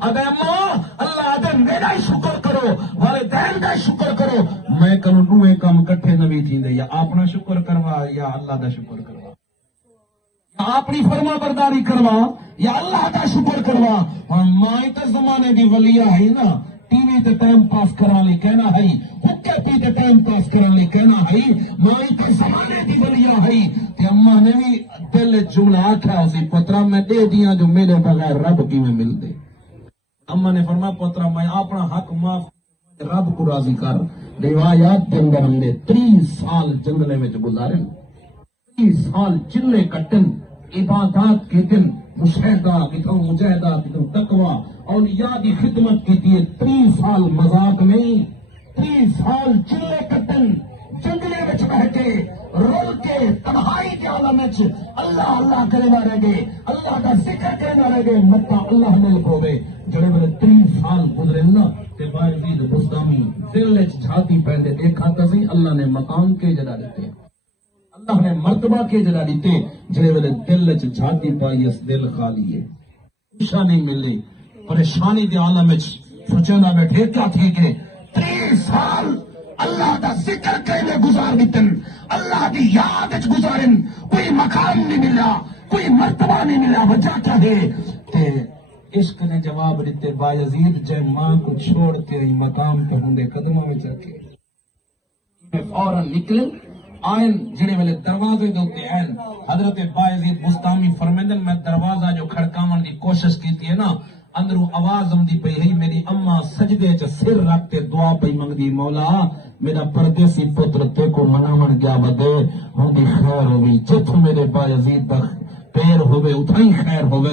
اگر ماں اللہ دے میرا ہی شکر کرو والدین دا شکر کرو میں کنوں دوے کام کٹھے نوی تھیندے یا اپنا شکر کروا یا اللہ دا شکر کروا اپنی فرما برداری کروا یا اللہ کا شکر کروا اور مائی تے زمانے دی ولیہ ہے نا ٹی وی تے ٹائم پاس کرا لے کہنا ہے حکے پی تے ٹائم پاس کرا لے کہنا ہے مائی تے زمانے دی ولیہ ہے تے اماں نے بھی دل جملہ آکھا اسی پترا میں دے دیاں جو میرے بغیر رب کی میں مل دے اماں نے فرمایا پترا میں اپنا حق معاف رب کو راضی کر روایات کے اندر ہم نے 30 سال جنگلے میں گزارے 30 سال چلے کٹن عبادات کے دن مشاہدہ کتوں مجاہدہ کتوں تقوی اولیاء دی خدمت کی تھی 30 سال مذاق نہیں 30 سال چلے کٹن جنگلے میں رہ کے رول کے تنہائی کے عالم میں اللہ اللہ کرے نہ رہ گئے اللہ کا ذکر کرے نہ رہ گئے متا اللہ ملک ہوئے جڑے بڑے 30 سال گزرے نا تے باعزید بستامی دل جھاتی پہندے دیکھا تسی اللہ نے مقام کے جڑا دیتے اللہ نے مرتبہ کے جڑا دیتے جڑے ویلے دل چ جھاتی پائی اس دل خالی ہے خوشا نہیں ملے پریشانی دے عالم وچ سوچنا بیٹھے کیا تھے کہ 30 سال اللہ دا ذکر کرنے گزار دیتن اللہ دی یاد وچ گزارن کوئی مقام نہیں ملا کوئی مرتبہ نہیں ملا وجہ کیا ہے تے عشق نے جواب دیتے بایزید جے ماں کو چھوڑتے ہی مقام پہ ہوں دے قدموں میں رکھے فوراً نکلے آئین جڑے والے دروازے دوتے ہیں حضرت بایزید بستامی فرمیندن میں دروازہ جو کھڑکاون دی کوشش کی تھی ہے نا اندروں آواز ہم دی پئی ہے میری اماں سجدے چ سر رکھتے دعا پئی منگدی مولا میرا پردیسی پتر تے کو مناون گیا بدے ہوں دی خیر ہوئی جتھوں میرے بایزید دا پیر ہوئے اتھائی خیر ہوئے